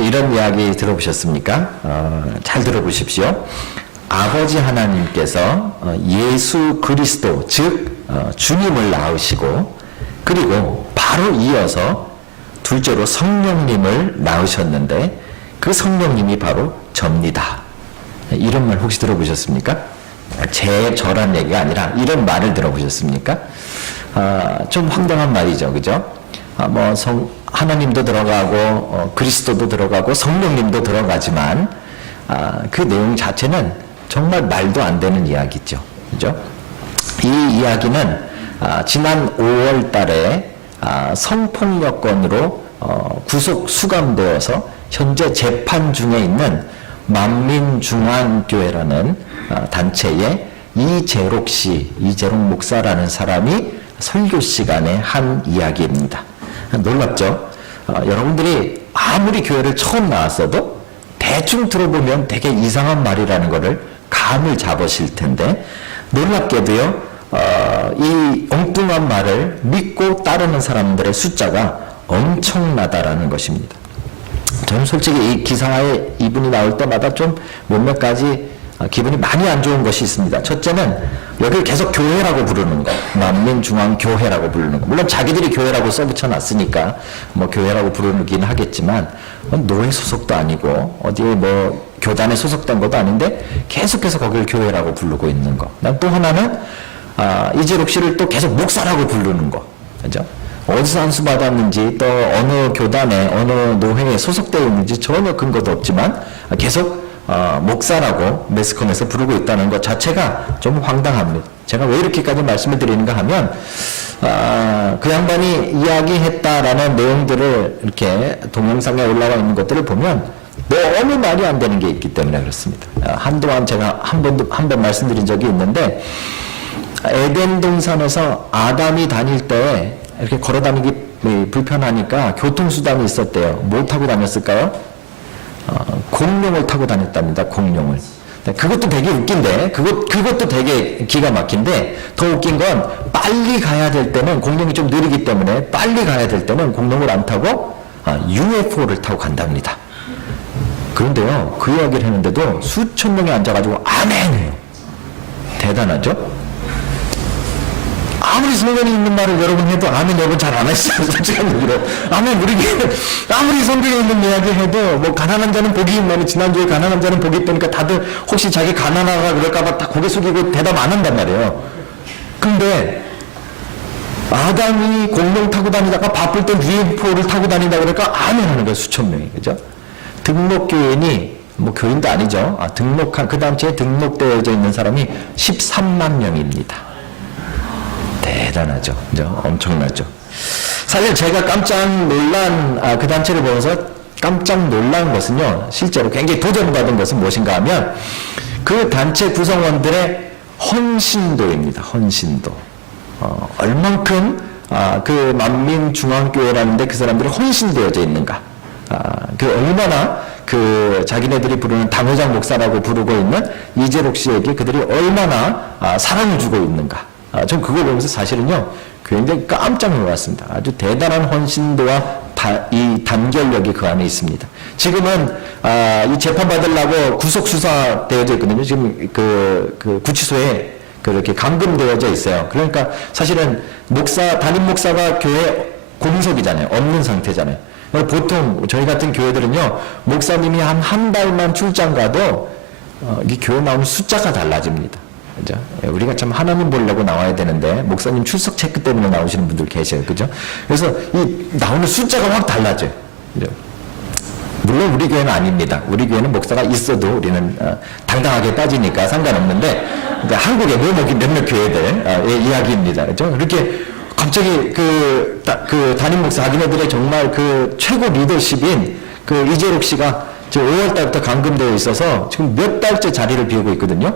혹시 이런 이야기 들어보셨습니까? 잘 들어보십시오. 아버지 하나님께서 예수 그리스도, 즉 주님을 낳으시고, 그리고 바로 이어서 둘째로 성령님을 낳으셨는데, 그 성령님이 바로 접니다. 이런 말 혹시 들어보셨습니까? 저란 얘기가 아니라 이런 말을 들어보셨습니까? 좀 황당한 말이죠, 그죠? 하나님도 들어가고 그리스도도 들어가고 성령님도 들어가지만 그 내용 자체는 정말 말도 안 되는 이야기죠, 그죠? 이 이야기는 지난 5월 달에 성폭력건으로 구속 수감되어서 현재 재판 중에 있는 만민중앙교회라는 단체의 이재록 목사라는 사람이 설교 시간에 한 이야기입니다. 놀랍죠? 여러분들이 아무리 교회를 처음 나왔어도 대충 들어보면 되게 이상한 말이라는 것을 감을 잡으실 텐데, 놀랍게도요, 이 엉뚱한 말을 믿고 따르는 사람들의 숫자가 엄청나다라는 것입니다. 저는 솔직히 이 기사에 이분이 나올 때마다 좀 몇몇 가지 기분이 많이 안 좋은 것이 있습니다. 첫째는 여기를 계속 교회라고 부르는 거, 만민중앙교회라고 부르는 거. 물론 자기들이 교회라고 써붙여놨으니까 교회라고 부르긴 하겠지만, 노예 소속도 아니고 어디에 교단에 소속된 것도 아닌데 계속해서 거기를 교회라고 부르고 있는 거. 또 하나는 이재록 씨를 또 계속 목사라고 부르는 거, 그죠? 어디서 안수 받았는지, 또 어느 교단에 어느 노회에 소속되어 있는지 전혀 근거도 없지만 계속 목사라고 매스컴에서 부르고 있다는 것 자체가 좀 황당합니다. 제가 왜 이렇게까지 말씀을 드리는가 하면, 그 양반이 이야기했다라는 내용들을 이렇게 동영상에 올라와 있는 것들을 보면 너무 말이 안 되는 게 있기 때문에 그렇습니다. 한동안 제가 한 번 말씀드린 적이 있는데, 에덴 동산에서 아담이 다닐 때 이렇게 걸어 다니기 불편하니까 교통수단이 있었대요. 뭘 타고 다녔을까요? 공룡을 타고 다녔답니다. 공룡을. 그것도 되게 웃긴데, 그것도 되게 기가 막힌데, 더 웃긴 건 빨리 가야 될 때는, 공룡이 좀 느리기 때문에 빨리 가야 될 때는 공룡을 안 타고 UFO를 타고 간답니다. 그런데요, 그 이야기를 했는데도 수천 명이 앉아가지고 아멘해요. 대단하죠? 아무리 성경이 있는 말을 여러분 해도 아멘 여러분 잘 안 하시잖아요. 솔직한 얘기로. 아멘 우리 아무리 성경에 있는 이야기 해도 가난한 자는 복이 있나니, 지난주에 가난한 자는 복이 있다니까 다들 혹시 자기 가난하다 그럴까봐 다 고개 숙이고 대답 안 한단 말이에요. 근데 아담이 공룡 타고 다니다가 바쁠 땐 UFO를 타고 다닌다 그러니까 아멘 하는 거예요. 수천 명이. 그죠? 등록교인이 교인도 아니죠. 등록한 그 단체에 등록되어져 있는 사람이 13만 명입니다. 대단하죠. 그죠? 엄청나죠. 사실 제가 깜짝 놀란 그 단체를 보면서 깜짝 놀란 것은요, 실제로 굉장히 도전받은 것은 무엇인가 하면 그 단체 구성원들의 헌신도입니다. 헌신도. 얼만큼 그 만민중앙교회라는데 그 사람들이 헌신되어져 있는가. 얼마나 자기네들이 부르는 당회장 목사라고 부르고 있는 이재록 씨에게 그들이 얼마나 사랑을 주고 있는가. 전 그걸 보면서 사실은요, 굉장히 깜짝 놀랐습니다. 아주 대단한 헌신도와 이 단결력이 그 안에 있습니다. 지금은 이 재판 받으려고 구속 수사되어져 있거든요. 지금 그 구치소에 그렇게 감금되어져 있어요. 그러니까 사실은 담임 목사가 교회 공석이잖아요. 없는 상태잖아요. 보통 저희 같은 교회들은요, 목사님이 한 달만 출장 가도 이 교회 나오는 숫자가 달라집니다. 그죠? 우리가 참 하나님 보려고 나와야 되는데 목사님 출석 체크 때문에 나오시는 분들 계셔요. 그죠? 그래서 이 나오는 숫자가 확 달라져요. 그죠? 물론 우리 교회는 아닙니다. 우리 교회는 목사가 있어도 우리는 당당하게 따지니까 상관없는데, 한국의 몇몇 교회들의 이야기입니다. 그죠? 그렇게 갑자기 담임 목사 자기네들의 정말 최고 리더십인 이재록 씨가 지금 5월 달부터 감금되어 있어서 지금 몇 달째 자리를 비우고 있거든요.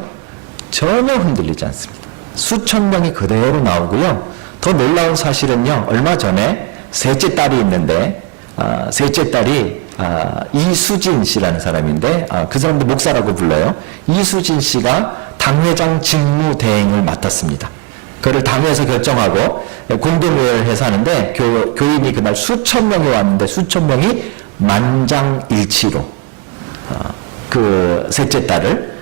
전혀 흔들리지 않습니다. 수천 명이 그대로 나오고요. 더 놀라운 사실은요, 얼마 전에 셋째 딸이 있는데, 셋째 딸이 이수진 씨라는 사람인데, 그 사람도 목사라고 불러요. 이수진 씨가 당회장 직무 대행을 맡았습니다. 그를 당회에서 결정하고 공동회의를 해서 하는데, 교인이 그날 수천 명이 왔는데 수천 명이 만장일치로 그 셋째 딸을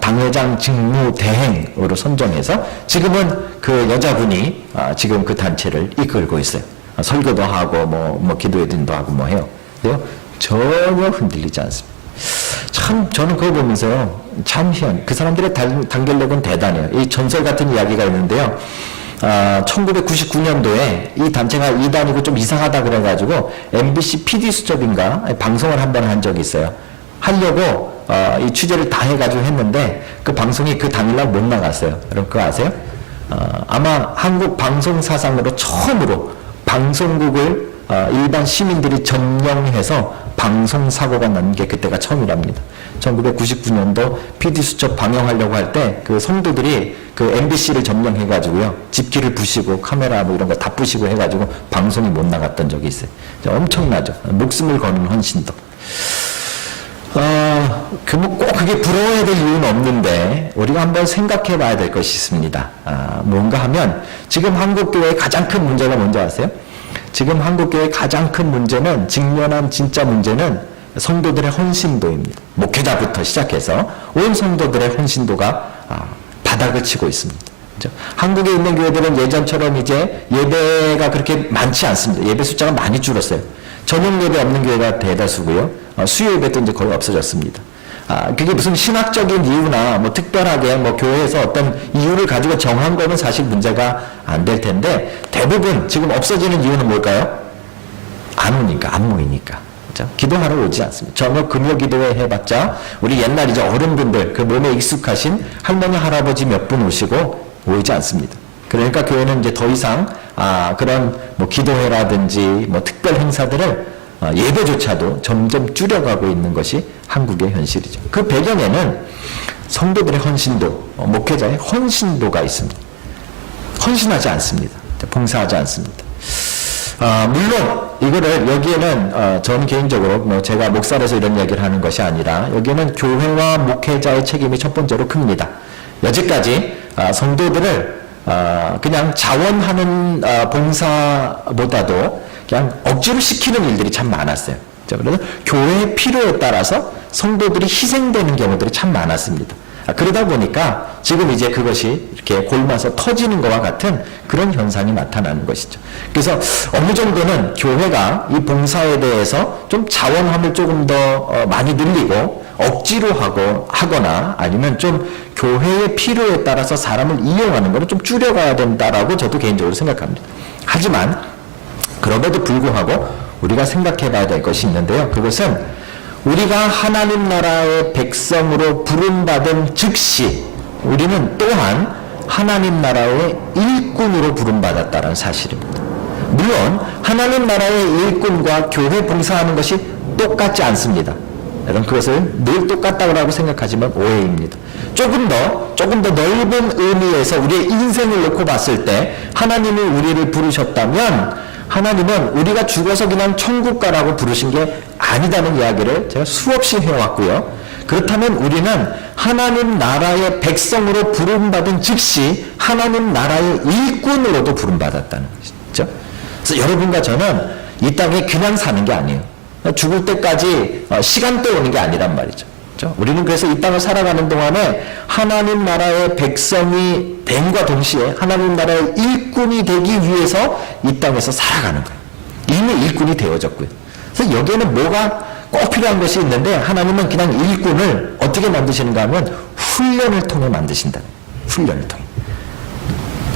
당회장 직무 대행으로 선정해서 지금은 그 여자분이 지금 그 단체를 이끌고 있어요. 설교도 하고 뭐 기도회도 하고 뭐 해요. 전혀 흔들리지 않습니다. 참 저는 그거 보면서요, 참 그 사람들의 단결력은 대단해요. 이 전설 같은 이야기가 있는데요. 1999년도에 이 단체가 이단이고 좀 이상하다 그래가지고 MBC PD 수첩인가 방송을 한 번 한 적이 있어요. 하려고 이 취재를 다 해가지고 했는데 그 방송이 그 당일날 못 나갔어요. 여러분 그거 아세요? 아마 한국 방송 사상으로 처음으로 방송국을 일반 시민들이 점령해서 방송 사고가 난 게 그때가 처음이랍니다. 1999년도 PD수첩 방영하려고 할 때 그 성도들이 그 MBC를 점령해가지고요, 집기를 부시고 카메라 뭐 이런 거 다 부시고 해가지고 방송이 못 나갔던 적이 있어요. 엄청나죠. 목숨을 거는 헌신도. 꼭 그게 부러워야 될 이유는 없는데 우리가 한번 생각해 봐야 될 것이 있습니다. 뭔가 하면 지금 한국교회의 가장 큰 문제가 뭔지 아세요? 지금 한국교회의 가장 큰 문제는, 직면한 진짜 문제는 성도들의 헌신도입니다. 목회자부터 시작해서 온 성도들의 헌신도가 바닥을 치고 있습니다. 그렇죠? 한국에 있는 교회들은 예전처럼 이제 예배가 그렇게 많지 않습니다. 예배 숫자가 많이 줄었어요. 저녁 예배 없는 교회가 대다수고요. 수요 예배도 이제 거의 없어졌습니다. 그게 무슨 신학적인 이유나 뭐 특별하게 뭐 교회에서 어떤 이유를 가지고 정한 거는 사실 문제가 안 될 텐데, 대부분 지금 없어지는 이유는 뭘까요? 안 오니까, 안 모이니까. 그렇죠? 기도하러 오지 않습니다. 저녁 금요 기도회 해봤자 우리 옛날 이제 어른분들, 그 몸에 익숙하신 할머니 할아버지 몇 분 오시고 모이지 않습니다. 그러니까 교회는 이제 더 이상 그런 뭐 기도회라든지 뭐 특별 행사들을 예배조차도 점점 줄여가고 있는 것이 한국의 현실이죠. 그 배경에는 성도들의 헌신도, 목회자의 헌신도가 있습니다. 헌신하지 않습니다. 봉사하지 않습니다. 물론 이거를 여기에는 저는 개인적으로 뭐 제가 목사라서 이런 얘기를 하는 것이 아니라 여기에는 교회와 목회자의 책임이 첫 번째로 큽니다. 여지까지 성도들을 그냥 자원하는 봉사보다도 그냥 억지로 시키는 일들이 참 많았어요. 그래서 교회의 필요에 따라서 성도들이 희생되는 경우들이 참 많았습니다. 그러다 보니까 지금 이제 그것이 이렇게 골마서 터지는 것과 같은 그런 현상이 나타나는 것이죠. 그래서 어느 정도는 교회가 이 봉사에 대해서 좀 자원함을 조금 더 많이 늘리고 억지로 하거나 아니면 좀 교회의 필요에 따라서 사람을 이용하는 것을 좀 줄여가야 된다라고 저도 개인적으로 생각합니다. 하지만 그럼에도 불구하고 우리가 생각해 봐야 될 것이 있는데요. 그것은 우리가 하나님 나라의 백성으로 부름받은 즉시 우리는 또한 하나님 나라의 일꾼으로 부름받았다는 사실입니다. 물론 하나님 나라의 일꾼과 교회 봉사하는 것이 똑같지 않습니다. 여러분 그것을 늘 똑같다고 생각하지만 오해입니다. 조금 더 넓은 의미에서 우리의 인생을 놓고 봤을 때 하나님이 우리를 부르셨다면 하나님은 우리가 죽어서 그냥 천국 가라고 부르신 게 아니다는 이야기를 제가 수없이 해왔고요. 그렇다면 우리는 하나님 나라의 백성으로 부름받은 즉시 하나님 나라의 일꾼으로도 부름받았다는 것이죠. 그래서 여러분과 저는 이 땅에 그냥 사는 게 아니에요. 죽을 때까지 시간대 오는 게 아니란 말이죠. 그렇죠? 우리는 그래서 이 땅을 살아가는 동안에 하나님 나라의 백성이 됨과 동시에 하나님 나라의 일꾼이 되기 위해서 이 땅에서 살아가는 거예요. 이미 일꾼이 되어졌고요. 그래서 여기에는 뭐가 꼭 필요한 것이 있는데 하나님은 그냥 일꾼을 어떻게 만드시는가 하면 훈련을 통해 만드신다. 훈련을 통해.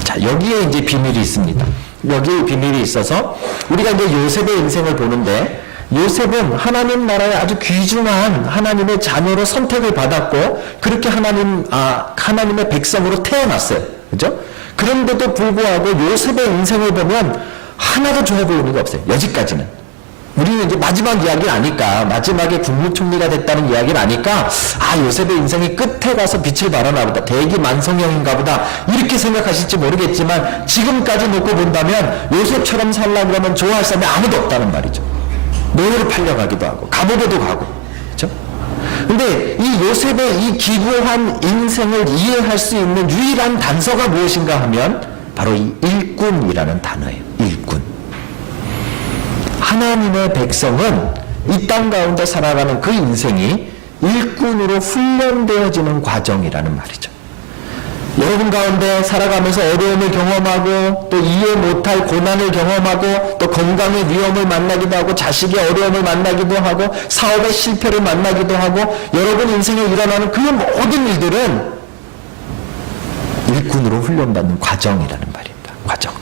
자, 여기에 이제 비밀이 있습니다. 여기에 비밀이 있어서 우리가 이제 요셉의 인생을 보는데 요셉은 하나님 나라의 아주 귀중한 하나님의 자녀로 선택을 받았고 그렇게 하나님의 백성으로 태어났어요. 그죠? 그런데도 불구하고 요셉의 인생을 보면 하나도 좋아 보이는 게 없어요. 여기까지는. 우리는 이제 마지막 이야기를 아니까, 마지막에 국무총리가 됐다는 이야기를 아니까 요셉의 인생이 끝에 가서 빛을 발하나 보다, 대기만성형인가 보다 이렇게 생각하실지 모르겠지만 지금까지 놓고 본다면 요셉처럼 살려고 하면 좋아할 사람이 아무도 없다는 말이죠. 노예로 팔려가기도 하고 감옥에도 가고, 그렇죠? 근데 이 요셉의 이 기구한 인생을 이해할 수 있는 유일한 단서가 무엇인가 하면 바로 이 일꾼이라는 단어예요. 일꾼. 하나님의 백성은 이 땅 가운데 살아가는 그 인생이 일꾼으로 훈련되어지는 과정이라는 말이죠. 여러분 가운데 살아가면서 어려움을 경험하고 또 이해 못할 고난을 경험하고 또 건강의 위험을 만나기도 하고 자식의 어려움을 만나기도 하고 사업의 실패를 만나기도 하고 여러분 인생에 일어나는 그 모든 일들은 일꾼으로 훈련받는 과정이라는 말입니다. 과정.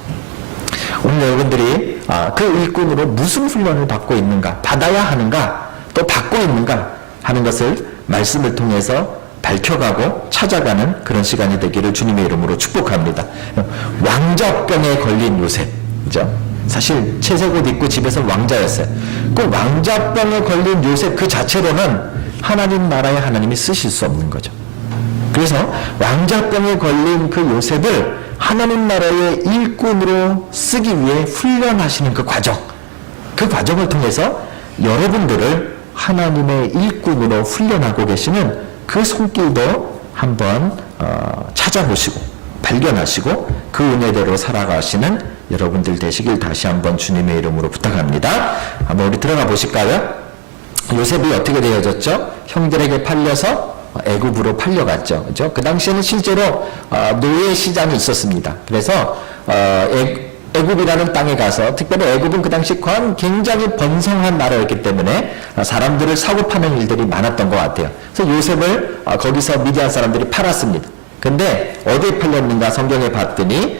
오늘 여러분들이 그 일꾼으로 무슨 훈련을 받고 있는가, 받아야 하는가, 또 받고 있는가 하는 것을 말씀을 통해서 밝혀가고 찾아가는 그런 시간이 되기를 주님의 이름으로 축복합니다. 왕자병에 걸린 요셉, 그죠? 사실 채색 옷 입고 집에서 왕자였어요. 그 왕자병에 걸린 요셉 그 자체로는 하나님 나라에 하나님이 쓰실 수 없는 거죠. 그래서 왕자병에 걸린 그 요셉을 하나님 나라의 일꾼으로 쓰기 위해 훈련하시는 그 과정을 통해서 여러분들을 하나님의 일꾼으로 훈련하고 계시는 그 손길도 한번 찾아보시고 발견하시고 그 은혜대로 살아가시는 여러분들 되시길 다시 한번 주님의 이름으로 부탁합니다. 한번 우리 들어가 보실까요? 요셉이 어떻게 되어졌죠? 형들에게 팔려서 애굽으로 팔려갔죠. 그죠? 그 당시에는 실제로 노예 시장이 있었습니다. 그래서 애굽이라는 땅에 가서, 특별히 애굽은 그 당시 굉장히 번성한 나라였기 때문에 사람들을 사고 파는 일들이 많았던 것 같아요. 그래서 요셉을 거기서 미디안 사람들이 팔았습니다. 근데 어디에 팔렸는가 성경에 봤더니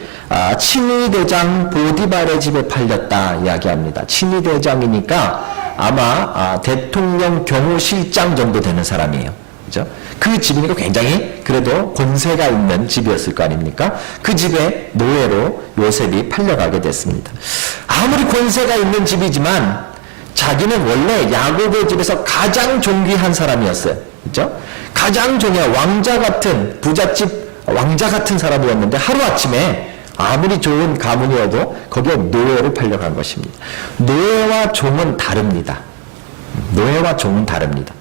친위대장 보디발의 집에 팔렸다 이야기합니다. 친위대장이니까 아마 대통령 경호실장 정도 되는 사람이에요. 그죠? 그 집이니까 굉장히 그래도 권세가 있는 집이었을 거 아닙니까? 그 집에 노예로 요셉이 팔려가게 됐습니다. 아무리 권세가 있는 집이지만 자기는 원래 야곱의 집에서 가장 존귀한 사람이었어요. 그죠? 가장 존귀한 왕자 같은 부잣집 왕자 같은 사람이었는데 하루아침에 아무리 좋은 가문이어도 거기에 노예를 팔려간 것입니다. 노예와 종은 다릅니다. 노예와 종은 다릅니다.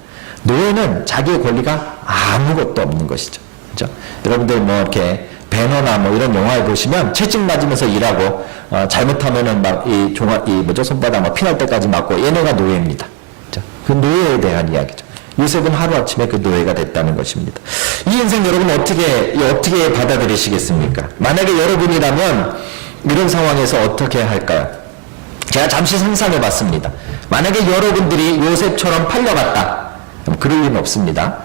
노예는 자기의 권리가 아무것도 없는 것이죠. 그렇죠? 여러분들 뭐 이렇게 배너나 뭐 이런 영화에 보시면 채찍 맞으면서 일하고 잘못하면은 막 손바닥 막 피날 때까지 맞고 얘네가 노예입니다. 그렇죠? 그 노예에 대한 이야기죠. 요셉은 하루아침에 그 노예가 됐다는 것입니다. 이 인생 여러분 어떻게 받아들이시겠습니까? 만약에 여러분이라면 이런 상황에서 어떻게 할까요? 제가 잠시 상상해 봤습니다. 만약에 여러분들이 요셉처럼 팔려갔다. 그럴 일은 없습니다.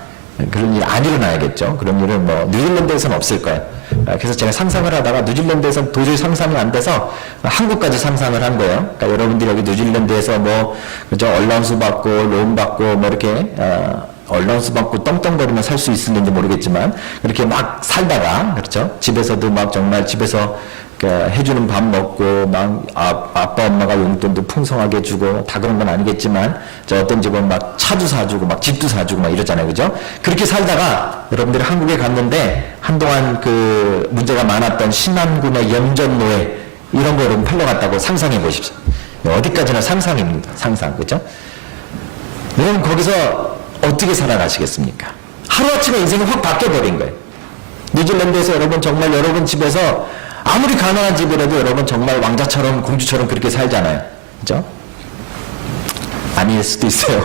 그런 일 안 일어나야겠죠. 그런 일은 뭐 뉴질랜드에서는 없을 거예요. 그래서 제가 상상을 하다가 뉴질랜드에서는 도저히 상상이 안 돼서 한국까지 상상을 한 거예요. 그러니까 여러분들이 여기 뉴질랜드에서 뭐 그죠, 얼라운스 받고 론 받고 뭐 이렇게 얼라운스 받고 떵떵거리면 살 수 있을는지 모르겠지만 그렇게 막 살다가 그렇죠. 집에서도 막 정말 집에서 해주는 밥 먹고 막 아빠 엄마가 용돈도 풍성하게 주고 다 그런 건 아니겠지만 어떤 집은 막 차도 사주고 막 집도 사주고 막 이러잖아요. 그죠? 그렇게 살다가 여러분들이 한국에 갔는데 한동안 그 문제가 많았던 신안군의 염전노예 이런 거 여러분 팔려갔다고 상상해 보십시오. 어디까지나 상상입니다. 상상. 그죠? 여러분 거기서 어떻게 살아가시겠습니까? 하루아침에 인생이 확 바뀌어버린 거예요. 뉴질랜드에서 여러분 정말 여러분 집에서 아무리 가난한 집이라도 여러분 정말 왕자처럼 공주처럼 그렇게 살잖아요. 그죠? 아닐 수도 있어요.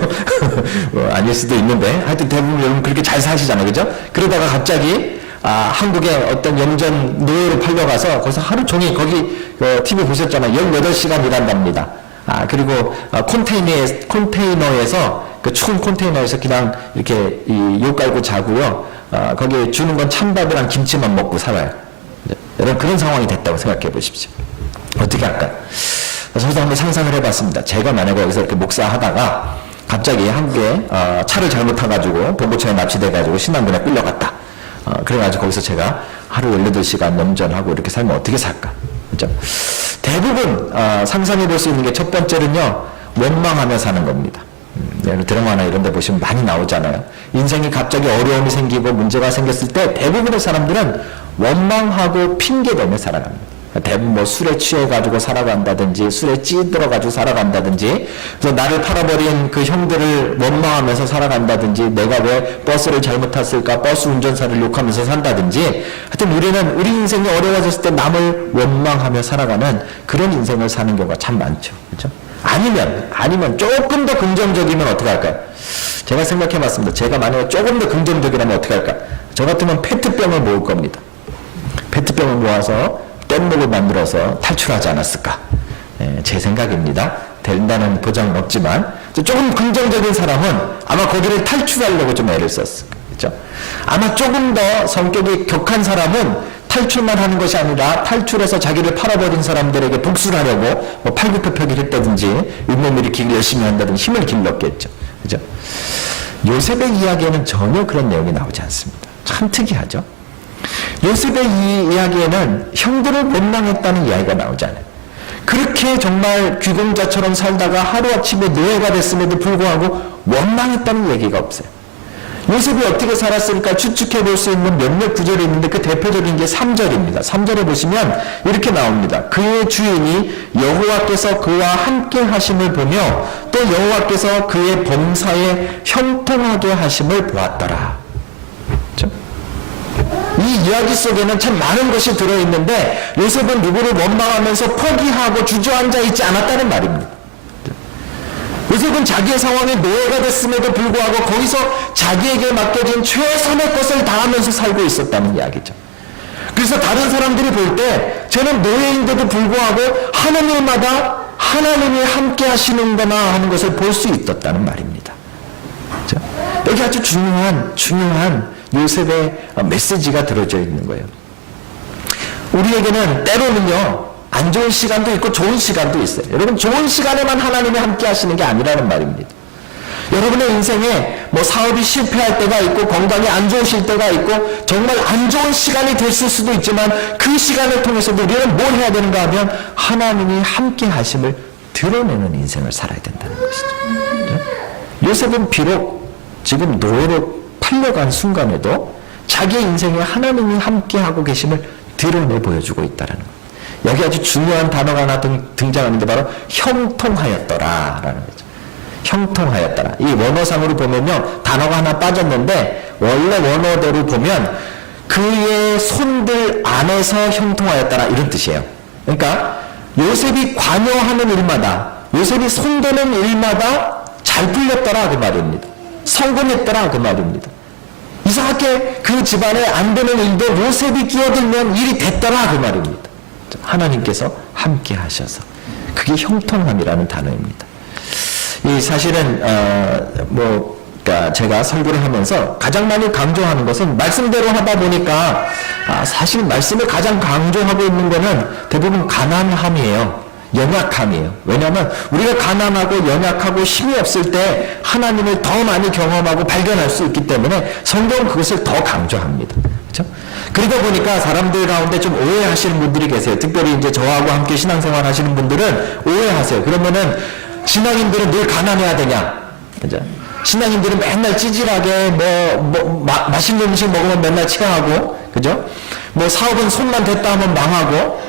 아닐 수도 있는데 하여튼 대부분 여러분 그렇게 잘 사시잖아요. 그죠? 그러다가 갑자기 한국에 어떤 염전 노예로 팔려가서 거기서 하루 종일 거기 TV 보셨잖아요. 18시간 일한답니다. 그리고 컨테이너에서 그 추운 컨테이너에서 그냥 이렇게 욕 깔고 자고요. 거기에 주는 건 찬밥이랑 김치만 먹고 살아요. 여러분 그런 상황이 됐다고 생각해 보십시오. 어떻게 할까요? 저도 한번 상상을 해봤습니다. 제가 만약에 여기서 이렇게 목사하다가 갑자기 한국에 차를 잘못 타가지고 봉고차에 납치돼가지고 신안군에 끌려갔다. 그래가지고 거기서 제가 하루 18시간 염전하고 이렇게 살면 어떻게 살까? 그죠? 대부분 상상해 볼 수 있는 게 첫 번째는요, 원망하며 사는 겁니다. 드라마나 이런 데 보시면 많이 나오잖아요. 인생이 갑자기 어려움이 생기고 문제가 생겼을 때 대부분의 사람들은 원망하고 핑계대며 살아갑니다. 대부분 뭐 술에 취해가지고 살아간다든지 술에 찌들어가지고 살아간다든지 그래서 나를 팔아버린 그 형들을 원망하면서 살아간다든지 내가 왜 버스를 잘못 탔을까 버스 운전사를 욕하면서 산다든지 하여튼 우리는 우리 인생이 어려워졌을 때 남을 원망하며 살아가는 그런 인생을 사는 경우가 참 많죠. 그렇죠? 아니면 조금 더 긍정적이면 어떻게 할까요? 제가 생각해 봤습니다. 제가 만약에 조금 더 긍정적이라면 어떻게 할까? 저 같으면 페트병을 모을 겁니다. 페트병을 모아서 뗏목을 만들어서 탈출하지 않았을까? 제 생각입니다. 된다는 보장은 없지만 조금 긍정적인 사람은 아마 거기를 탈출하려고 좀 애를 썼을 거예요. 그렇죠? 아마 조금 더 성격이 격한 사람은 탈출만 하는 것이 아니라 탈출해서 자기를 팔아버린 사람들에게 복수를 하려고 뭐 팔굽혀펴기를 했다든지 잇몸 일으키기 열심히 한다든지 힘을 길렀겠죠. 그죠? 요셉의 이야기에는 전혀 그런 내용이 나오지 않습니다. 참 특이하죠. 요셉의 이 이야기에는 형들을 원망했다는 이야기가 나오지 않아요. 그렇게 정말 귀공자처럼 살다가 하루아침에 노예가 됐음에도 불구하고 원망했다는 얘기가 없어요. 요셉이 어떻게 살았을까 추측해 볼 수 있는 몇몇 구절이 있는데 그 대표적인 게 3절입니다. 3절에 보시면 이렇게 나옵니다. 그의 주인이 여호와께서 그와 함께 하심을 보며 또 여호와께서 그의 범사에 형통하게 하심을 보았더라. 그렇죠? 이 이야기 속에는 참 많은 것이 들어있는데 요셉은 누구를 원망하면서 포기하고 주저앉아 있지 않았다는 말입니다. 요셉은 자기의 상황에 노예가 됐음에도 불구하고 거기서 자기에게 맡겨진 최선의 것을 다하면서 살고 있었다는 이야기죠. 그래서 다른 사람들이 볼 때 저는 노예인데도 불구하고 하는 일마다 하나님이 함께 하시는구나 하는 것을 볼 수 있었다는 말입니다. 그렇죠? 여기 아주 중요한 요셉의 메시지가 들어져 있는 거예요. 우리에게는 때로는요 안 좋은 시간도 있고 좋은 시간도 있어요. 여러분 좋은 시간에만 하나님이 함께 하시는 게 아니라는 말입니다. 여러분의 인생에 뭐 사업이 실패할 때가 있고 건강이 안 좋으실 때가 있고 정말 안 좋은 시간이 됐을 수도 있지만 그 시간을 통해서도 우리는 뭘 해야 되는가 하면 하나님이 함께 하심을 드러내는 인생을 살아야 된다는 것이죠. 그렇죠? 요셉은 비록 지금 노예로 팔려간 순간에도 자기의 인생에 하나님이 함께 하고 계심을 드러내 보여주고 있다는 거예요. 여기 아주 중요한 단어가 하나 등장하는데 바로 형통하였더라라는 거죠. 형통하였더라. 이 원어상으로 보면요 단어가 하나 빠졌는데 원래 원어대로 보면 그의 손들 안에서 형통하였더라 이런 뜻이에요. 그러니까 요셉이 관여하는 일마다 요셉이 손대는 일마다 잘 풀렸더라 그 말입니다. 성공했더라 그 말입니다. 이상하게 그 집안에 안 되는 일도 요셉이 끼어들면 일이 됐더라 그 말입니다. 하나님께서 함께 하셔서 그게 형통함이라는 단어입니다. 이 사실은 그러니까 제가 설교를 하면서 가장 많이 강조하는 것은 말씀대로 하다 보니까 사실 말씀을 가장 강조하고 있는 것은 대부분 가난함이에요. 연약함이에요. 왜냐하면 우리가 가난하고 연약하고 힘이 없을 때 하나님을 더 많이 경험하고 발견할 수 있기 때문에 성경은 그것을 더 강조합니다. 그렇죠? 그러다 보니까 사람들 가운데 좀 오해하시는 분들이 계세요. 특별히 이제 저하고 함께 신앙생활 하시는 분들은 오해하세요. 그러면은 신앙인들은 늘 가난해야 되냐? 그죠? 신앙인들은 맨날 찌질하게 맛있는 음식 먹으면 맨날 체하고, 그죠? 뭐 사업은 손만 댔다 하면 망하고,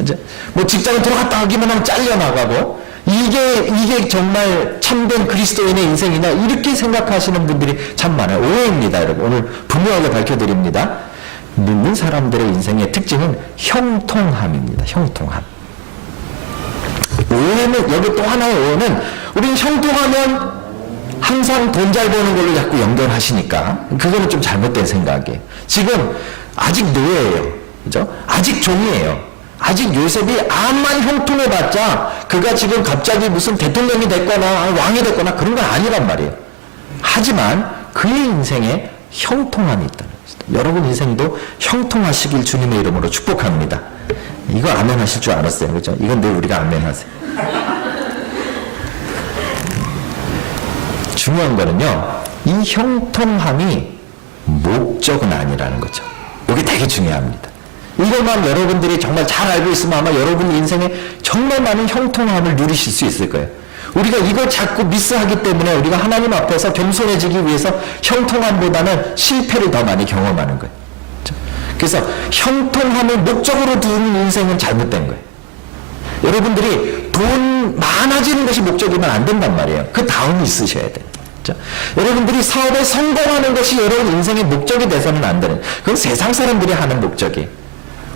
이제 뭐 직장에 들어갔다 하기만 하면 잘려나가고, 이게 정말 참된 그리스도인의 인생이냐 이렇게 생각하시는 분들이 참 많아요. 오해입니다, 여러분. 오늘 분명하게 밝혀드립니다. 믿는 사람들의 인생의 특징은 형통함입니다. 형통함. 오해는 여기 또 하나의 오해는 우리는 형통하면 항상 돈 잘 버는 걸로 자꾸 연결하시니까 그거는 좀 잘못된 생각이에요. 지금 아직 노예예요. 그죠? 아직 종이에요. 아직 요셉이 암만 형통해봤자 그가 지금 갑자기 무슨 대통령이 됐거나 왕이 됐거나 그런 건 아니란 말이에요. 하지만 그의 인생에 형통함이 있다는 것이다. 여러분 인생도 형통하시길 주님의 이름으로 축복합니다. 이거 아멘 하실 줄 알았어요. 그죠? 이건 늘 우리가 아멘 하세요. 중요한 거는요, 이 형통함이 목적은 아니라는 거죠. 이게 되게 중요합니다. 이것만 여러분들이 정말 잘 알고 있으면 아마 여러분 인생에 정말 많은 형통함을 누리실 수 있을 거예요. 우리가 이걸 자꾸 미스하기 때문에 우리가 하나님 앞에서 겸손해지기 위해서 형통함보다는 실패를 더 많이 경험하는 거예요. 그래서 형통함을 목적으로 두는 인생은 잘못된 거예요. 여러분들이 돈 많아지는 것이 목적이면 안 된단 말이에요. 그 다음이 있으셔야 돼요. 그렇죠? 여러분들이 사업에 성공하는 것이 여러분 인생의 목적이 돼서는 안 되는, 그건 세상 사람들이 하는 목적이에요.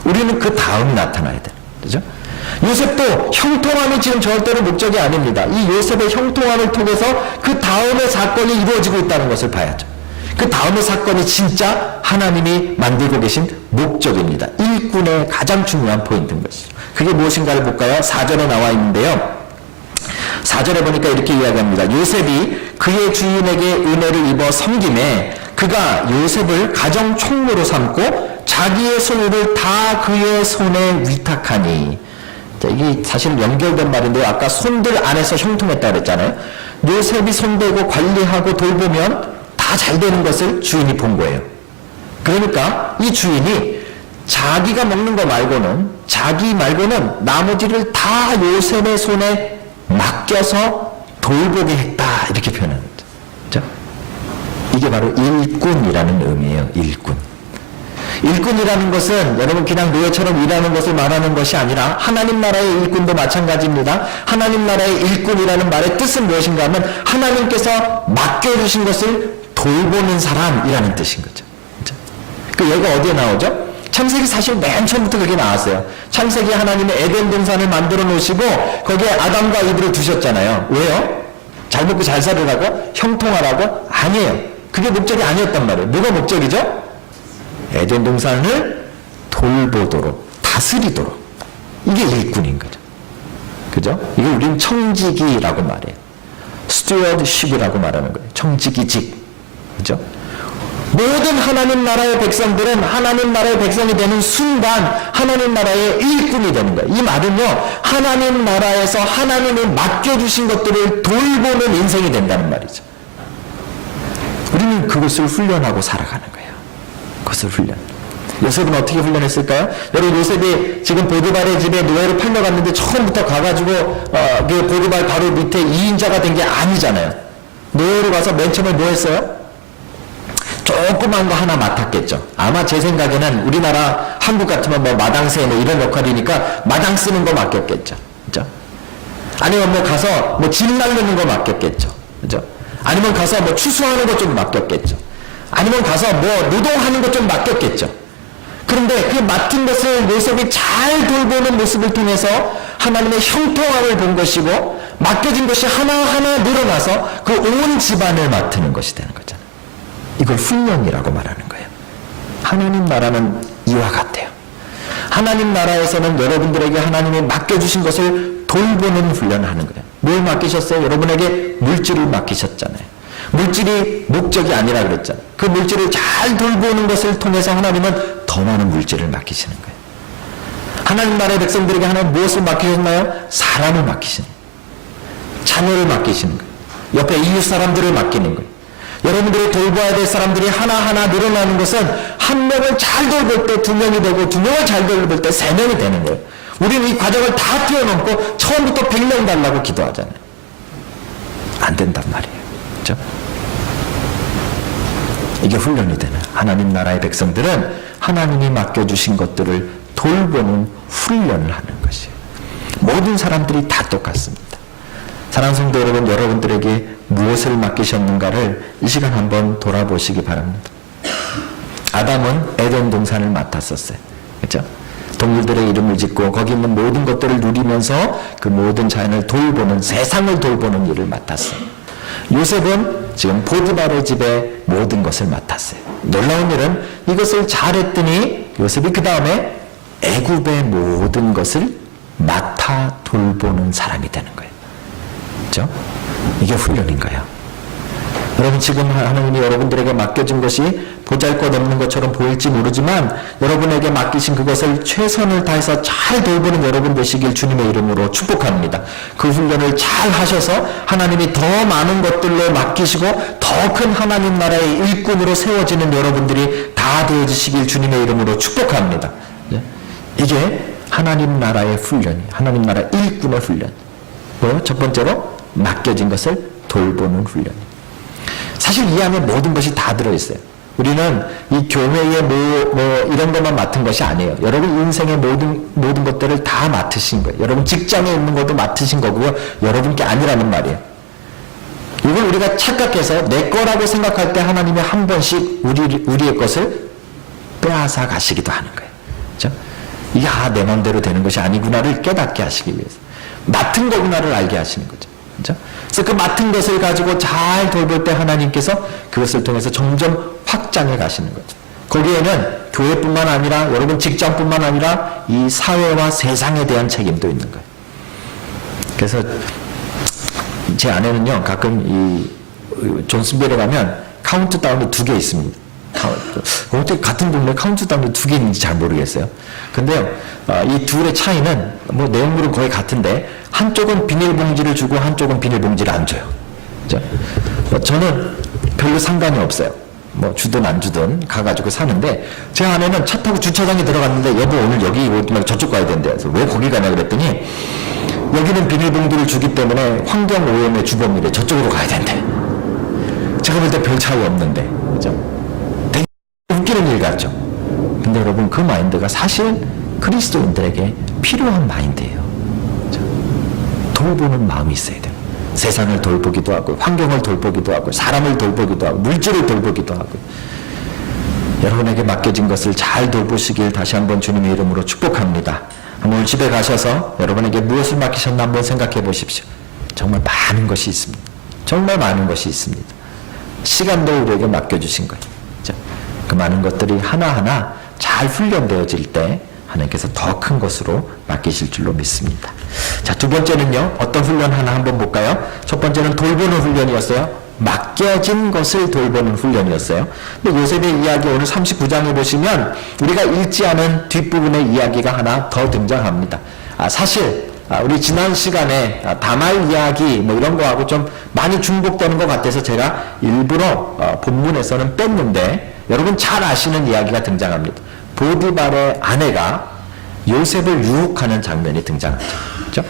우리는 그 다음이 나타나야 돼요. 그죠? 요셉도 형통함이 지금 절대로 목적이 아닙니다. 이 요셉의 형통함을 통해서 그 다음의 사건이 이루어지고 있다는 것을 봐야죠. 그 다음의 사건이 진짜 하나님이 만들고 계신 목적입니다. 일꾼의 가장 중요한 포인트인 것이죠. 그게 무엇인가를 볼까요? 4절에 나와 있는데요. 4절에 보니까 이렇게 이야기합니다. 요셉이 그의 주인에게 은혜를 입어 섬김에 그가 요셉을 가정 총무로 삼고 자기의 소유를 다 그의 손에 위탁하니. 자, 이게 사실 연결된 말인데요. 아까 손들 안에서 형통했다고 그랬잖아요. 요셉이 손대고 관리하고 돌보면 다 잘 되는 것을 주인이 본 거예요. 그러니까 이 주인이 자기가 먹는 거 말고는, 자기 말고는 나머지를 다 요셉의 손에 맡겨서 돌보게 했다, 이렇게 표현합니다. 그렇죠? 이게 바로 일꾼이라는 의미예요. 일꾼. 일꾼이라는 것은 여러분 그냥 노예처럼 일하는 것을 말하는 것이 아니라 하나님 나라의 일꾼도 마찬가지입니다. 하나님 나라의 일꾼이라는 말의 뜻은 무엇인가 하면 하나님께서 맡겨주신 것을 돌보는 사람이라는 뜻인 거죠. 그렇죠? 그 얘가 어디에 나오죠? 창세기 사실 맨 처음부터 그게 나왔어요. 창세기 하나님의 에덴 동산을 만들어 놓으시고 거기에 아담과 이브를 두셨잖아요. 왜요? 잘 먹고 잘 살으라고? 형통하라고? 아니에요. 그게 목적이 아니었단 말이에요. 뭐가 목적이죠? 에덴 동산을 돌보도록, 다스리도록. 이게 일꾼인 거죠. 그죠? 이걸 우리는 청지기라고 말해요. 스튜어드십이라고 말하는 거예요. 청지기직. 그죠? 모든 하나님 나라의 백성들은 하나님 나라의 백성이 되는 순간 하나님 나라의 일꾼이 되는 거예요. 이 말은요, 하나님 나라에서 하나님이 맡겨주신 것들을 돌보는 인생이 된다는 말이죠. 우리는 그것을 훈련하고 살아가는 거예요. 그것을 훈련. 요셉은 어떻게 훈련했을까요? 여러분, 요셉이 지금 보디발의 집에 노예로 팔려갔는데 처음부터 가가지고 그 보디발 바로 밑에 2인자가 된 게 아니잖아요. 노예로 가서 맨 처음에 뭐 했어요? 조그만 거 하나 맡았겠죠. 아마 제 생각에는 우리나라 한국 같으면 뭐 마당새 뭐 이런 역할이니까 마당 쓰는 거 맡겼겠죠. 그죠? 아니면 뭐 가서 뭐 집 날리는 거 맡겼겠죠. 그죠? 아니면 가서 뭐 추수하는 거 좀 맡겼겠죠. 아니면 가서 뭐 노동하는 거 좀 맡겼겠죠. 그런데 그 맡은 것을 요셉이 잘 돌보는 모습을 통해서 하나님의 형통함을 본 것이고 맡겨진 것이 하나하나 늘어나서 그 온 집안을 맡는 것이 되는 거잖아요. 이걸 훈련이라고 말하는 거예요. 하나님 나라는 이와 같아요. 하나님 나라에서는 여러분들에게 하나님이 맡겨주신 것을 돌보는 훈련을 하는 거예요. 뭘 맡기셨어요? 여러분에게 물질을 맡기셨잖아요. 물질이 목적이 아니라 그랬잖아요. 그 물질을 잘 돌보는 것을 통해서 하나님은 더 많은 물질을 맡기시는 거예요. 하나님 나라의 백성들에게 하나님 무엇을 맡기셨나요? 사람을 맡기시는 거예요. 자녀를 맡기시는 거예요. 옆에 이웃 사람들을 맡기는 거예요. 여러분들이 돌봐야 될 사람들이 하나하나 늘어나는 것은 한 명을 잘 돌볼 때 2명이 되고 2명을 잘 돌볼 때 3명이 되는 거예요. 우리는 이 과정을 다 뛰어넘고 처음부터 100명 달라고 기도하잖아요. 안 된단 말이에요. 그렇죠? 이게 훈련이 되는, 하나님 나라의 백성들은 하나님이 맡겨주신 것들을 돌보는 훈련을 하는 것이에요. 모든 사람들이 다 똑같습니다. 사랑하는 성도 여러분, 여러분들에게 무엇을 맡기셨는가를 이 시간 한번 돌아보시기 바랍니다. 아담은 에덴 동산을 맡았었어요. 그렇죠? 동물들의 이름을 짓고 거기 있는 모든 것들을 누리면서 그 모든 자연을 돌보는, 세상을 돌보는 일을 맡았어요. 요셉은 지금 보디발의 집에 모든 것을 맡았어요. 놀라운 일은 이것을 잘했더니 요셉이 그 다음에 애굽의 모든 것을 맡아 돌보는 사람이 되는 거예요. 그렇죠? 이게 훈련인 거예요. 여러분, 지금 하나님이 여러분들에게 맡겨진 것이 보잘것없는 것처럼 보일지 모르지만 여러분에게 맡기신 그것을 최선을 다해서 잘 돌보는 여러분 되시길 주님의 이름으로 축복합니다. 그 훈련을 잘 하셔서 하나님이 더 많은 것들로 맡기시고 더 큰 하나님 나라의 일꾼으로 세워지는 여러분들이 다 되어지시길 주님의 이름으로 축복합니다. 이게 하나님 나라의 훈련이, 하나님 나라 일꾼의 훈련. 첫 번째로 맡겨진 것을 돌보는 훈련. 사실 이 안에 모든 것이 다 들어있어요. 우리는 이 교회의 이런 것만 맡은 것이 아니에요. 여러분 인생의 모든 것들을 다 맡으신 거예요. 여러분 직장에 있는 것도 맡으신 거고요. 여러분께 아니라는 말이에요. 이걸 우리가 착각해서 내 거라고 생각할 때 하나님이 한 번씩 우리의 것을 빼앗아 가시기도 하는 거예요. 그렇죠? 이게 내 마음대로 되는 것이 아니구나를 깨닫게 하시기 위해서 맡은 거구나를 알게 하시는 거죠. 그렇죠? 그래서 그 맡은 것을 가지고 잘 돌볼 때 하나님께서 그것을 통해서 점점 확장해 가시는 거죠. 거기에는 교회뿐만 아니라 여러분 직장뿐만 아니라 이 사회와 세상에 대한 책임도 있는 거예요. 그래서 제 아내는요, 가끔 이 존슨벨에 가면 카운트다운이 2개 있습니다. 어떻게 같은 동네에 카운트다운이 2개 있는지 잘 모르겠어요. 근데요, 이 둘의 차이는 뭐 내용물은 거의 같은데 한쪽은 비닐봉지를 주고 한쪽은 비닐봉지를 안 줘요. 그죠? 저는 별로 상관이 없어요. 뭐 주든 안 주든 가가지고 사는데 제 아내는 차 타고 주차장에 들어갔는데 여보 오늘 여기 말고 저쪽 가야 된대요. 그래서 왜 거기 가냐 그랬더니 여기는 비닐봉지를 주기 때문에 환경오염의 주범이래. 저쪽으로 가야 된대. 제가 볼 때 별 차이 없는데, 그죠? 되게 웃기는 일 같죠? 근데 여러분 그 마인드가 사실 그리스도인들에게 필요한 마인드예요. 그죠? 돌보는 마음이 있어야 돼요. 세상을 돌보기도 하고 환경을 돌보기도 하고 사람을 돌보기도 하고 물질을 돌보기도 하고 여러분에게 맡겨진 것을 잘 돌보시길 다시 한번 주님의 이름으로 축복합니다. 오늘 집에 가셔서 여러분에게 무엇을 맡기셨나 한번 생각해 보십시오. 정말 많은 것이 있습니다. 정말 많은 것이 있습니다. 시간도 우리에게 맡겨주신 거예요. 그 많은 것들이 하나하나 잘 훈련되어질 때 하나님께서 더 큰 것으로 맡기실 줄로 믿습니다. 자, 두 번째는요, 어떤 훈련 하나 한번 볼까요? 첫 번째는 돌보는 훈련이었어요. 맡겨진 것을 돌보는 훈련이었어요. 근데 요셉의 이야기 오늘 39장에 보시면 우리가 읽지 않은 뒷부분의 이야기가 하나 더 등장합니다. 사실 우리 지난 시간에 다말 이야기 뭐 이런 거하고 좀 많이 중복되는 것 같아서 제가 일부러 본문에서는 뺐는데 여러분 잘 아시는 이야기가 등장합니다. 보디발의 아내가 요셉을 유혹하는 장면이 등장하죠. 그렇죠?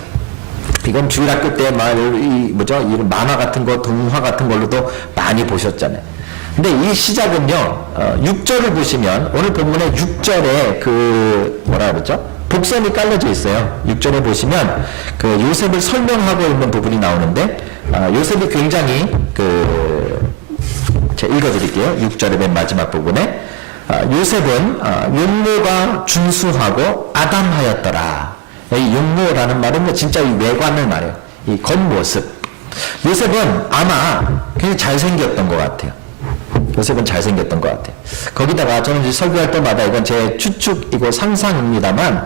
이건 주일학교 때 이런 만화 같은 거, 동화 같은 걸로도 많이 보셨잖아요. 근데 이 시작은요, 6절을 보시면 오늘 본문의 6절에 뭐라 그러죠? 복선이 깔려져 있어요. 6절에 보시면 그 요셉을 설명하고 있는 부분이 나오는데 요셉이 굉장히 제가 읽어드릴게요. 6절의 맨 마지막 부분에 요셉은 용모가 준수하고 아담하였더라. 이 용모라는 말은 진짜 이 외관을 말해요. 이 겉모습. 요셉은 아마 굉장히 잘생겼던 것 같아요. 요셉은 잘생겼던 것 같아요. 거기다가 저는 이제 설교할 때마다 이건 제 추측이고 상상입니다만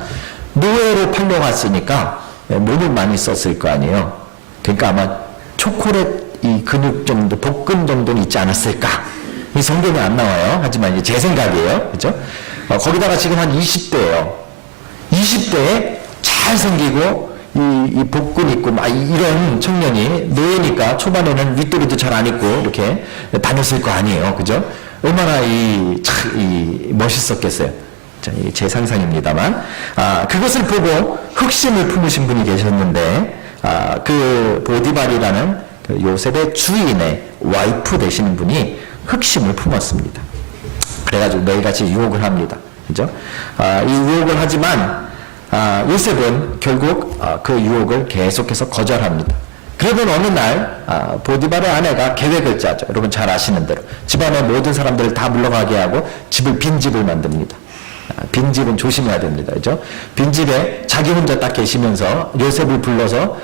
노예로 팔려갔으니까 몸을 많이 썼을 거 아니에요. 그러니까 아마 초콜릿 이 근육 정도, 복근 정도는 있지 않았을까. 이 성경에 안 나와요. 하지만 이제 제 생각이에요. 그죠? 거기다가 지금 한 20대예요. 20대에 잘생기고 이 복근 있고 막 이런 청년이 노예니까 초반에는 윗도리도 잘 안 입고 이렇게 다녔을 거 아니에요. 그죠? 얼마나 멋있었겠어요. 자, 제 상상입니다만 그것을 보고 흑심을 품으신 분이 계셨는데 그 보디발이라는 그 요셉의 주인의 와이프 되시는 분이 흑심을 품었습니다. 그래가지고 매일같이 유혹을 합니다. 그죠? 이 유혹을 하지만 요셉은 결국 그 유혹을 계속해서 거절합니다. 그러던 어느 날 보디발의 아내가 계획을 짜죠. 여러분 잘 아시는 대로 집안의 모든 사람들을 다 물러가게 하고 빈집을 만듭니다. 빈집은 조심해야 됩니다. 그죠? 빈집에 자기 혼자 딱 계시면서 요셉을 불러서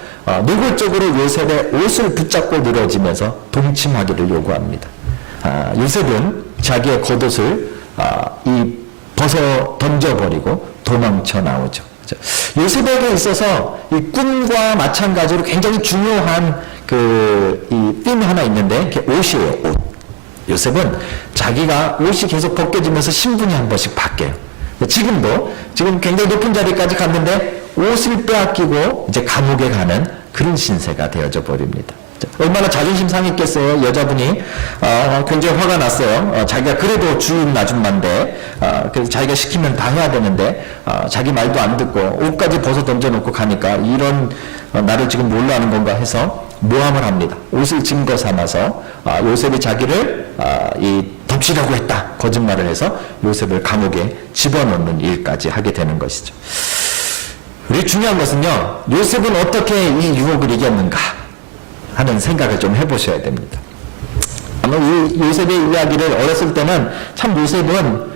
노골적으로 요셉의 옷을 붙잡고 늘어지면서 동침하기를 요구합니다. 요셉은 자기의 겉옷을 벗어 던져버리고 도망쳐 나오죠. 요셉에게 있어서 이 꿈과 마찬가지로 굉장히 중요한 이 띠이 하나 있는데 그게 옷이에요. 옷. 요셉은 자기가 옷이 계속 벗겨지면서 신분이 한 번씩 바뀌어요. 지금 굉장히 높은 자리까지 갔는데 옷을 빼앗기고 이제 감옥에 가는 그런 신세가 되어져 버립니다. 얼마나 자존심 상했겠어요. 여자분이 굉장히 화가 났어요. 자기가 그래도 주인 아줌마인데 그래서 자기가 시키면 다 해야 되는데 자기 말도 안 듣고 옷까지 벗어 던져놓고 가니까 이런 나를 지금 뭘로 하는 건가 해서 모함을 합니다. 옷을 증거 삼아서 요셉이 자기를 덮치려고 했다 거짓말을 해서 요셉을 감옥에 집어넣는 일까지 하게 되는 것이죠. 우리 중요한 것은요, 요셉은 어떻게 이 유혹을 이겼는가 하는 생각을 좀 해보셔야 됩니다. 아마 이 요셉의 이야기를 어렸을 때는 참 요셉은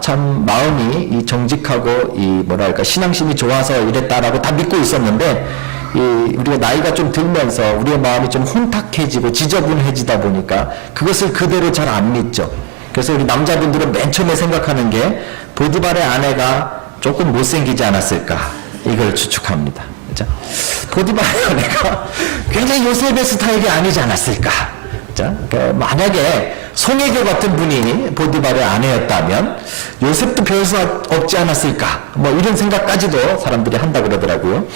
참 마음이 이 정직하고 이 뭐랄까 신앙심이 좋아서 이랬다라고 다 믿고 있었는데 우리가 나이가 좀 들면서 우리의 마음이 좀 혼탁해지고 지저분해지다 보니까 그것을 그대로 잘 안 믿죠. 그래서 우리 남자분들은 맨 처음에 생각하는 게 보디발의 아내가 조금 못생기지 않았을까 이걸 추측합니다. 그죠? 보디발의 아내가 굉장히 요셉의 스타일이 아니지 않았을까. 그러니까 만약에 송혜교 같은 분이 보디발의 아내였다면 요셉도 별 수 없지 않았을까 뭐 이런 생각까지도 사람들이 한다 그러더라고요.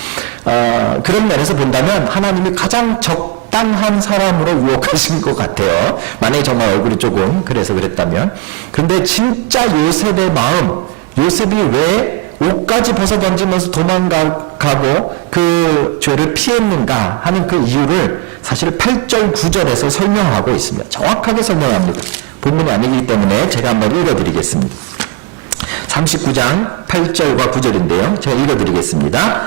그런 면에서 본다면 하나님이 가장 적당한 사람으로 유혹하신 것 같아요. 만약에 정말 얼굴이 조금 그래서 그랬다면. 그런데 진짜 요셉의 마음, 요셉이 왜 옷까지 벗어 던지면서 도망가고 그 죄를 피했는가 하는 그 이유를 사실 8절 9절에서 설명하고 있습니다. 정확하게 설명합니다. 본문이 아니기 때문에 제가 한번 읽어드리겠습니다. 39장 8절과 9절인데요. 제가 읽어드리겠습니다.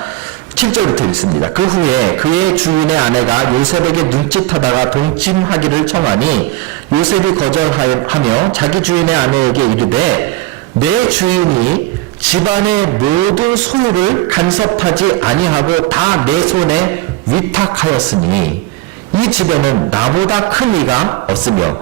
7절부터 읽습니다. 그 후에 그의 주인의 아내가 요셉에게 눈짓하다가 동침하기를 청하니 요셉이 거절하며 자기 주인의 아내에게 이르되 내 주인이 집안의 모든 소유를 간섭하지 아니하고 다 내 손에 위탁하였으니 이 집에는 나보다 큰 이가 없으며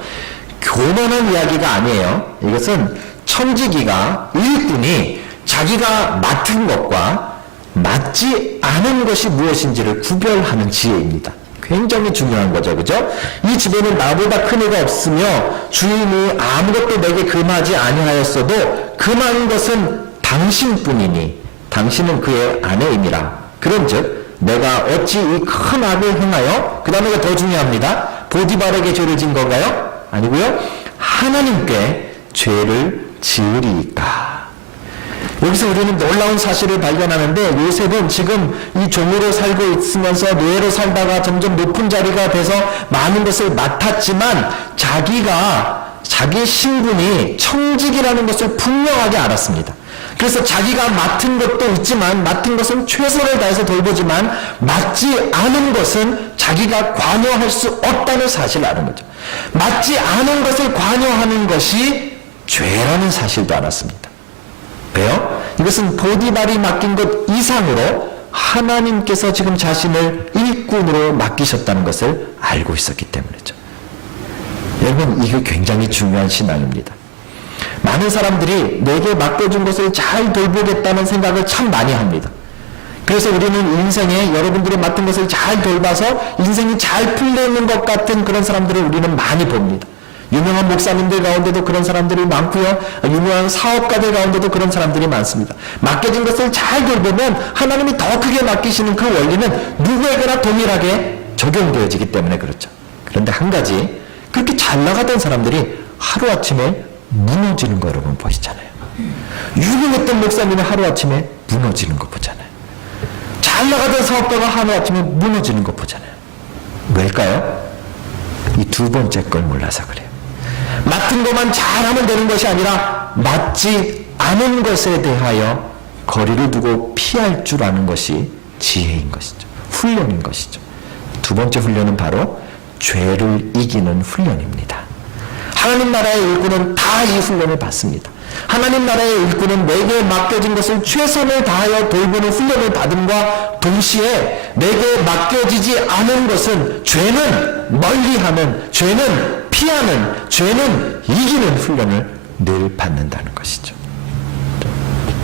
교만한 이야기가 아니에요. 이것은 청지기가 일꾼이 자기가 맡은 것과 맞지 않은 것이 무엇인지를 구별하는 지혜입니다. 굉장히 중요한 거죠. 그죠? 이 집에는 나보다 큰 이가 없으며 주인이 아무것도 내게 금하지 아니하였어도 금한 것은 당신뿐이니 당신은 그의 아내임이라. 그런즉 내가 어찌 이 큰 악을 행하여 그 다음에가 더 중요합니다. 보디발에게 죄를 진 건가요? 아니고요. 하나님께 죄를 지으리이까. 여기서 우리는 놀라운 사실을 발견하는데 요셉은 지금 이 종으로 살고 있으면서 노예로 살다가 점점 높은 자리가 돼서 많은 것을 맡았지만 자기의 신분이 청직이라는 것을 분명하게 알았습니다. 그래서 자기가 맡은 것도 있지만 맡은 것은 최선을 다해서 돌보지만 맡지 않은 것은 자기가 관여할 수 없다는 사실을 아는 거죠. 맡지 않은 것을 관여하는 것이 죄라는 사실도 알았습니다. 왜요? 이것은 보디발이 맡긴 것 이상으로 하나님께서 지금 자신을 일꾼으로 맡기셨다는 것을 알고 있었기 때문이죠. 여러분, 이게 굉장히 중요한 신앙입니다. 많은 사람들이 내게 맡겨준 것을 잘 돌보겠다는 생각을 참 많이 합니다. 그래서 우리는 인생에 여러분들이 맡은 것을 잘 돌봐서 인생이 잘 풀려있는 것 같은 그런 사람들을 우리는 많이 봅니다. 유명한 목사님들 가운데도 그런 사람들이 많고요. 유명한 사업가들 가운데도 그런 사람들이 많습니다. 맡겨진 것을 잘 돌보면 하나님이 더 크게 맡기시는 그 원리는 누구에게나 동일하게 적용되어지기 때문에 그렇죠. 그런데 한 가지, 그렇게 잘 나가던 사람들이 하루아침에 무너지는 거 여러분 보시잖아요. 유명했던 목사님이 하루아침에 무너지는 거 보잖아요. 잘 나가던 사업가가 하루아침에 무너지는 거 보잖아요. 왜일까요? 이 두 번째 걸 몰라서 그래요. 맡은 것만 잘하면 되는 것이 아니라 맡지 않은 것에 대하여 거리를 두고 피할 줄 아는 것이 지혜인 것이죠. 훈련인 것이죠. 두 번째 훈련은 바로 죄를 이기는 훈련입니다. 하나님 나라의 일꾼은 다 이 훈련을 받습니다. 하나님 나라의 일꾼은 내게 맡겨진 것을 최선을 다하여 돌보는 훈련을 받음과 동시에 내게 맡겨지지 않은 것은 죄는 멀리하는, 죄는 피하는, 죄는 이기는 훈련을 늘 받는다는 것이죠.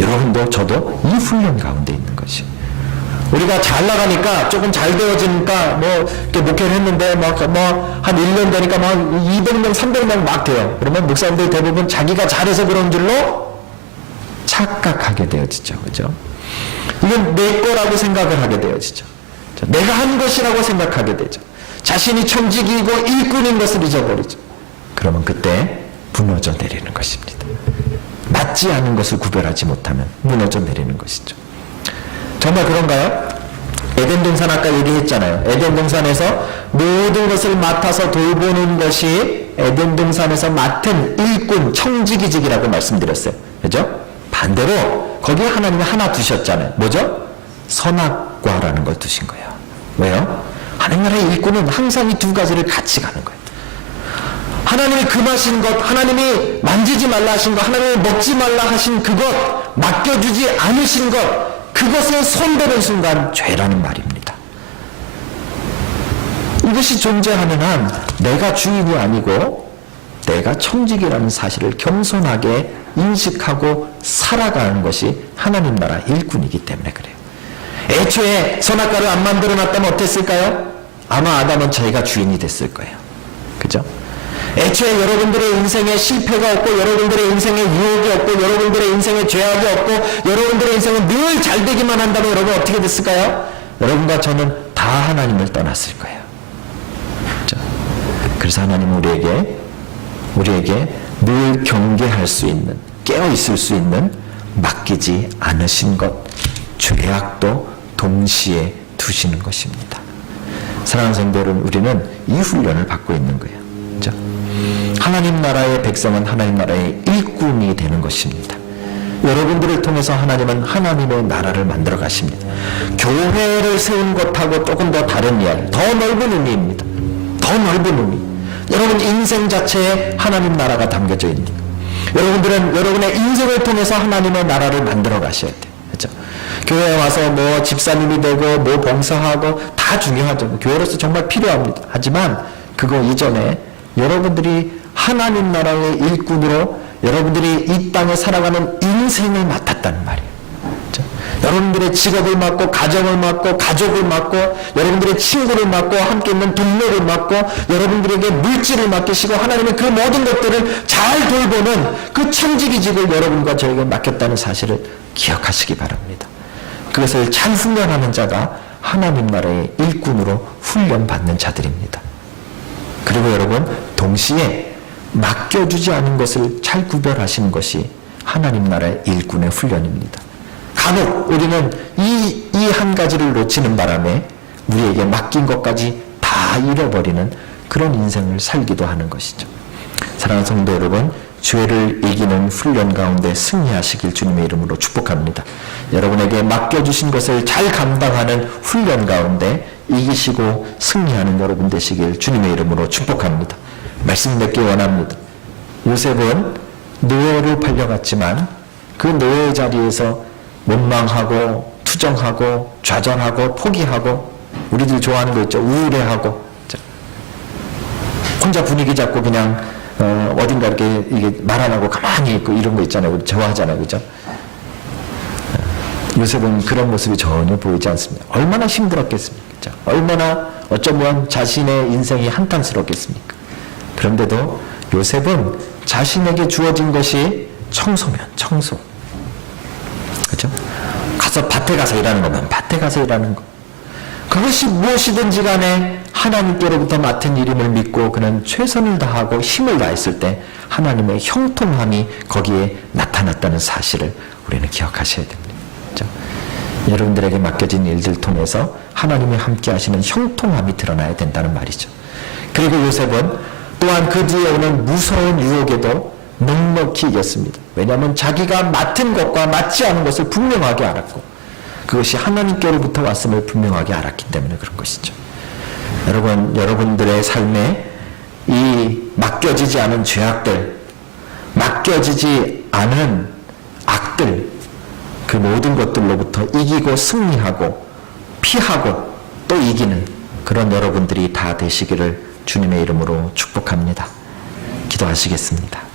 여러분도 저도 이 훈련 가운데 있는 것이에요. 우리가 잘 나가니까 조금 잘 되어지니까 이렇게 목회를 했는데 한 1년 되니까 200명 300명 막 돼요. 그러면 목사님들 대부분 자기가 잘해서 그런 줄로 착각하게 되어지죠. 그죠? 이건 내 거라고 생각을 하게 되어지죠. 내가 한 것이라고 생각하게 되죠. 자신이 청직이고 일꾼인 것을 잊어버리죠. 그러면 그때 무너져 내리는 것입니다. 맞지 않은 것을 구별하지 못하면 무너져 내리는 것이죠. 정말 그런가요? 에덴 동산 아까 얘기했잖아요. 에덴 동산에서 모든 것을 맡아서 돌보는 것이 에덴 동산에서 맡은 일꾼 청지기직이라고 말씀드렸어요. 그죠? 반대로 거기에 하나님이 하나 두셨잖아요. 뭐죠? 선악과라는 걸 두신 거예요. 왜요? 하나님 나라의 일꾼은 항상 이 두 가지를 같이 가는 거예요. 하나님이 금하신 것, 하나님이 만지지 말라 하신 것, 하나님이 먹지 말라 하신 그것, 맡겨주지 않으신 것, 그것에 손대는 순간 죄라는 말입니다. 이것이 존재하는 한 내가 주인이 아니고 내가 청직이라는 사실을 겸손하게 인식하고 살아가는 것이 하나님 나라 일꾼이기 때문에 그래요. 애초에 선악과를 안 만들어놨다면 어땠을까요? 아마 아담은 자기가 주인이 됐을 거예요. 그죠? 애초에 여러분들의 인생에 실패가 없고, 여러분들의 인생에 유혹이 없고, 여러분들의 인생에 죄악이 없고, 여러분들의 인생은 늘 잘 되기만 한다면 여러분 어떻게 됐을까요? 여러분과 저는 다 하나님을 떠났을 거예요. 그죠? 그래서 하나님은 우리에게 늘 경계할 수 있는, 깨어 있을 수 있는 맡기지 않으신 것, 죄악도 동시에 두시는 것입니다. 사랑하는 성도 여러분, 우리는 이 훈련을 받고 있는 거예요. 그렇죠? 하나님 나라의 백성은 하나님 나라의 일꾼이 되는 것입니다. 여러분들을 통해서 하나님은 하나님의 나라를 만들어 가십니다. 교회를 세운 것하고 조금 더 다른 이야기, 더 넓은 의미입니다. 더 넓은 의미. 여러분 인생 자체에 하나님 나라가 담겨져 있는 거예요. 여러분들은 여러분의 인생을 통해서 하나님의 나라를 만들어 가셔야 돼요. 그렇죠? 교회에 와서 뭐 집사님이 되고 뭐 봉사하고 다 중요하죠. 교회로서 정말 필요합니다. 하지만 그거 이전에 여러분들이 하나님 나라의 일꾼으로 여러분들이 이 땅에 살아가는 인생을 맡았다는 말이에요. 그렇죠? 여러분들의 직업을 맡고, 가정을 맡고, 가족을 맡고, 여러분들의 친구를 맡고, 함께 있는 동료를 맡고, 여러분들에게 물질을 맡기시고, 하나님의 그 모든 것들을 잘 돌보는 그 청지기직을 여러분과 저에게 맡겼다는 사실을 기억하시기 바랍니다. 그것을 잘 훈련하는 자가 하나님 나라의 일꾼으로 훈련받는 자들입니다. 그리고 여러분, 동시에 맡겨주지 않은 것을 잘 구별하시는 것이 하나님 나라의 일꾼의 훈련입니다. 간혹 우리는 이 한 가지를 놓치는 바람에 우리에게 맡긴 것까지 다 잃어버리는 그런 인생을 살기도 하는 것이죠. 사랑하는 성도 여러분, 죄를 이기는 훈련 가운데 승리하시길 주님의 이름으로 축복합니다. 여러분에게 맡겨주신 것을 잘 감당하는 훈련 가운데 이기시고 승리하는 여러분 되시길 주님의 이름으로 축복합니다. 말씀 맺기 원합니다. 요셉은 노예로 팔려갔지만 그 노예 자리에서 원망하고 투정하고 좌절하고 포기하고, 우리들 좋아하는 거 있죠. 우울해하고 혼자 분위기 잡고 그냥 어딘가 이렇게 이게 말 안 하고 가만히 있고 이런 거 있잖아요. 우리 좋아하잖아요. 그죠? 요셉은 그런 모습이 전혀 보이지 않습니다. 얼마나 힘들었겠습니까? 그죠? 얼마나 어쩌면 자신의 인생이 한탄스럽겠습니까? 그런데도 요셉은 자신에게 주어진 것이 청소면 청소. 그죠? 가서 밭에 가서 일하는 거면 밭에 가서 일하는 거. 그것이 무엇이든지 간에 하나님께로부터 맡은 일임을 믿고 그는 최선을 다하고 힘을 다했을 때 하나님의 형통함이 거기에 나타났다는 사실을 우리는 기억하셔야 됩니다. 그렇죠? 여러분들에게 맡겨진 일들 통해서 하나님이 함께 하시는 형통함이 드러나야 된다는 말이죠. 그리고 요셉은 또한 그 뒤에 오는 무서운 유혹에도 넉넉히 이겼습니다. 왜냐하면 자기가 맡은 것과 맞지 않은 것을 분명하게 알았고, 그것이 하나님께로부터 왔음을 분명하게 알았기 때문에 그런 것이죠. 여러분, 여러분들의 삶에 이 맡겨지지 않은 죄악들, 맡겨지지 않은 악들, 그 모든 것들로부터 이기고 승리하고 피하고 또 이기는 그런 여러분들이 다 되시기를 주님의 이름으로 축복합니다. 기도하시겠습니다.